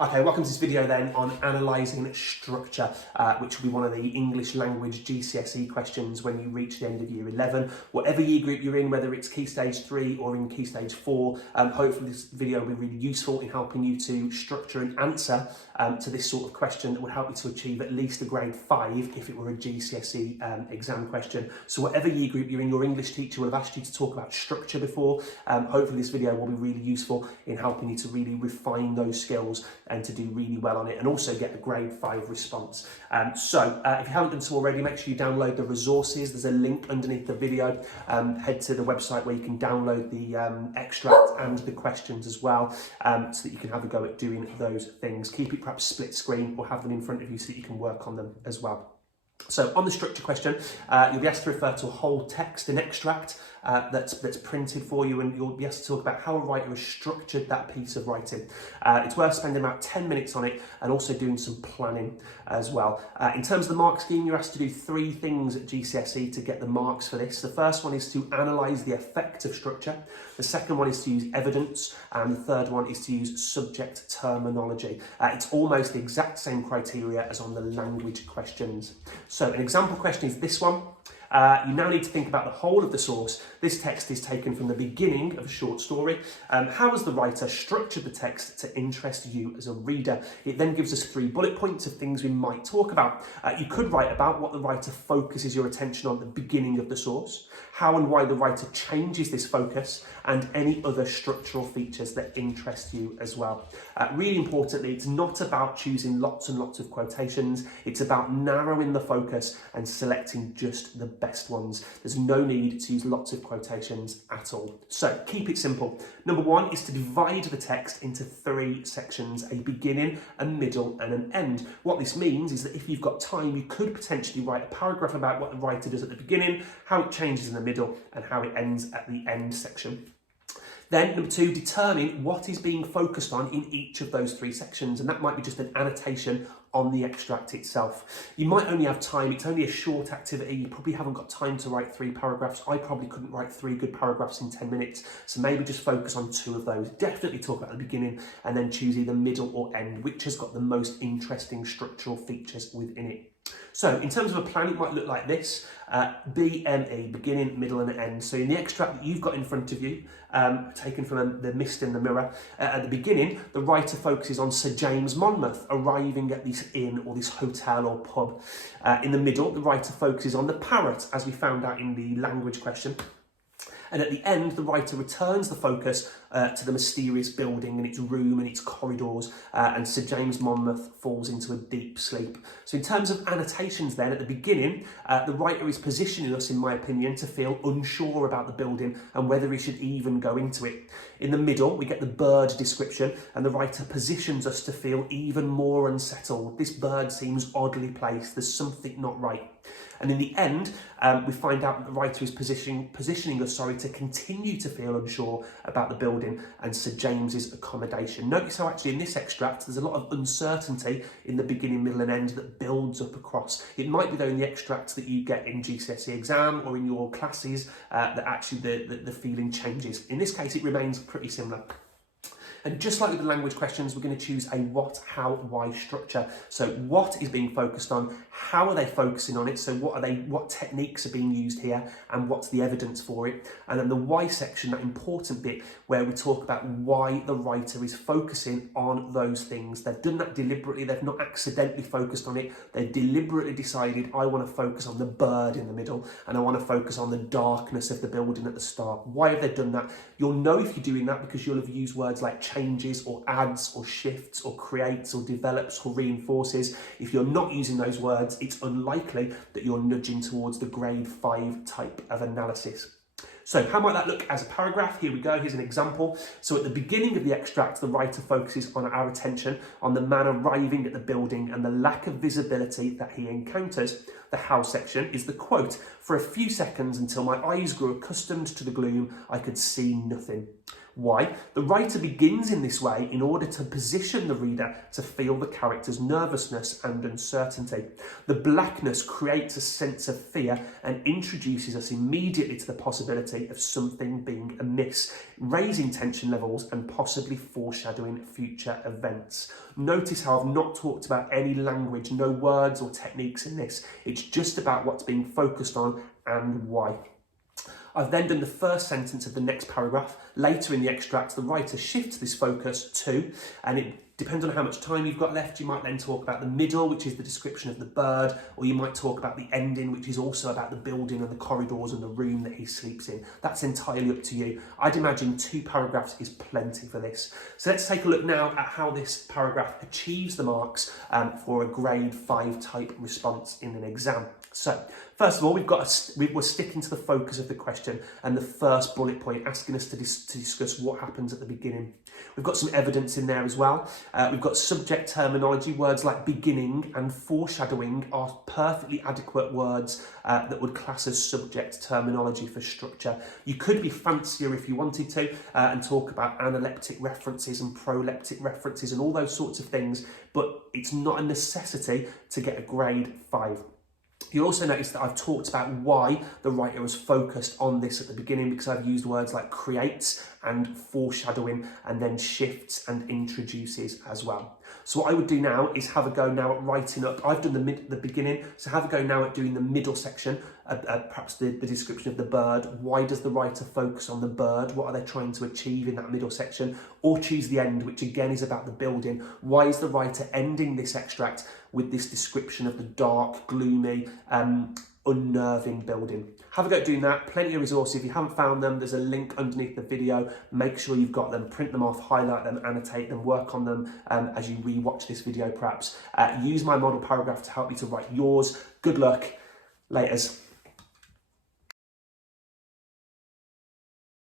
Okay, welcome to this video then on analysing structure, which will be one of the English language GCSE questions when you reach the end of year 11. Whatever year group you're in, whether it's Key Stage 3 or in Key Stage 4, hopefully this video will be really useful in helping you to structure an answer to this sort of question that would help you to achieve at least a grade 5 if it were a GCSE exam question. So whatever year group you're in, your English teacher will have asked you to talk about structure before. Hopefully this video will be really useful in helping you to really refine those skills and to do really well on it, and also get a grade 5 response. If you haven't done so already, make sure you download the resources. There's a link underneath the video. Head to the website where you can download the extract and the questions as well, so that you can have a go at doing those things. Keep it perhaps split screen or have them in front of you so that you can work on them as well. So on the structure question, you'll be asked to refer to a whole text, an extract that's printed for you, and you'll be asked to talk about how a writer has structured that piece of writing. It's worth spending about 10 minutes on it and also doing some planning as well. In terms of the mark scheme, you're asked to do 3 things at GCSE to get the marks for this. The first one is to analyse the effect of structure. The second one is to use evidence, and the third one is to use subject terminology. It's almost the exact same criteria as on the language questions. So an example question is this one. You now need to think about the whole of the source. This text is taken from the beginning of a short story. How has the writer structured the text to interest you as a reader? It then gives us 3 bullet points of things we might talk about. You could write about what the writer focuses your attention on at the beginning of the source, how and why the writer changes this focus, and any other structural features that interest you as well. Really importantly, it's not about choosing lots and lots of quotations. It's about narrowing the focus and selecting just the best ones. There's no need to use lots of quotations at all. So keep it simple. Number 1 is to divide the text into 3 sections: a beginning, a middle, and an end. What this means is that if you've got time, you could potentially write a paragraph about what the writer does at the beginning, how it changes in the middle, and how it ends at the end section. Then, number 2, determine what is being focused on in each of those 3 sections, and that might be just an annotation on the extract itself. You might only have time, it's only a short activity, you probably haven't got time to write 3 paragraphs. I probably couldn't write 3 good paragraphs in 10 minutes, so maybe just focus on 2 of those. Definitely talk about the beginning, and then choose either middle or end, which has got the most interesting structural features within it. So in terms of a plan, it might look like this: BME, beginning, middle and end. So in the extract that you've got in front of you, taken from The Mist in the Mirror, at the beginning, the writer focuses on Sir James Monmouth arriving at this inn or this hotel or pub. In the middle, the writer focuses on the parrot, as we found out in the language question. And at the end, the writer returns the focus to the mysterious building and its room and its corridors, and Sir James Monmouth falls into a deep sleep. So in terms of annotations then, at the beginning, the writer is positioning us, in my opinion, to feel unsure about the building and whether he should even go into it. In the middle, we get the bird description, and the writer positions us to feel even more unsettled. This bird seems oddly placed, there's something not right. And in the end, we find out that the writer is positioning us to continue to feel unsure about the building and Sir James's accommodation. Notice how actually in this extract, there's a lot of uncertainty in the beginning, middle and end that builds up across. It might be though in the extracts that you get in GCSE exam or in your classes that actually the feeling changes. In this case, it remains pretty similar. And just like with the language questions, we're going to choose a what, how, why structure. So what is being focused on? How are they focusing on it? So what techniques are being used here, and what's the evidence for it? And then the why section, that important bit where we talk about why the writer is focusing on those things. They've done that deliberately. They've not accidentally focused on it. They've deliberately decided, I want to focus on the bird in the middle, and I want to focus on the darkness of the building at the start. Why have they done that? You'll know if you're doing that because you'll have used words like changes or adds or shifts or creates or develops or reinforces. If you're not using those words, it's unlikely that you're nudging towards the grade 5 type of analysis. So how might that look as a paragraph? Here we go, here's an example. So at the beginning of the extract, the writer focuses on our attention on the man arriving at the building and the lack of visibility that he encounters. The how section is the quote: "For a few seconds until my eyes grew accustomed to the gloom, I could see nothing." Why? The writer begins in this way in order to position the reader to feel the character's nervousness and uncertainty. The blackness creates a sense of fear and introduces us immediately to the possibility of something being amiss, raising tension levels and possibly foreshadowing future events. Notice how I've not talked about any language, no words or techniques in this. It's just about what's being focused on and why. I've then done the first sentence of the next paragraph. Later in the extract, the writer shifts this focus to, and it depends on how much time you've got left, you might then talk about the middle, which is the description of the bird, or you might talk about the ending, which is also about the building and the corridors and the room that he sleeps in. That's entirely up to you. I'd imagine 2 paragraphs is plenty for this. So let's take a look now at how this paragraph achieves the marks for a grade 5 type response in an exam. So, first of all, we're sticking to the focus of the question and the first bullet point, asking us to discuss what happens at the beginning. We've got some evidence in there as well. We've got subject terminology. Words like beginning and foreshadowing are perfectly adequate words that would class as subject terminology for structure. You could be fancier if you wanted to and talk about analeptic references and proleptic references and all those sorts of things, but it's not a necessity to get a grade 5. You'll also notice that I've talked about why the writer has focused on this at the beginning, because I've used words like creates and foreshadowing and then shifts and introduces as well. So what I would do now is have a go now at writing up. I've done the beginning, so have a go now at doing the middle section, perhaps the description of the bird. Why does the writer focus on the bird? What are they trying to achieve in that middle section? Or choose the end, which again is about the building. Why is the writer ending this extract with this description of the dark, gloomy, unnerving building? Have a go at doing that. Plenty of resources. If you haven't found them, there's a link underneath the video. Make sure you've got them, print them off, highlight them, annotate them, work on them as you re-watch this video perhaps. Use my model paragraph to help you to write yours. Good luck. Laters.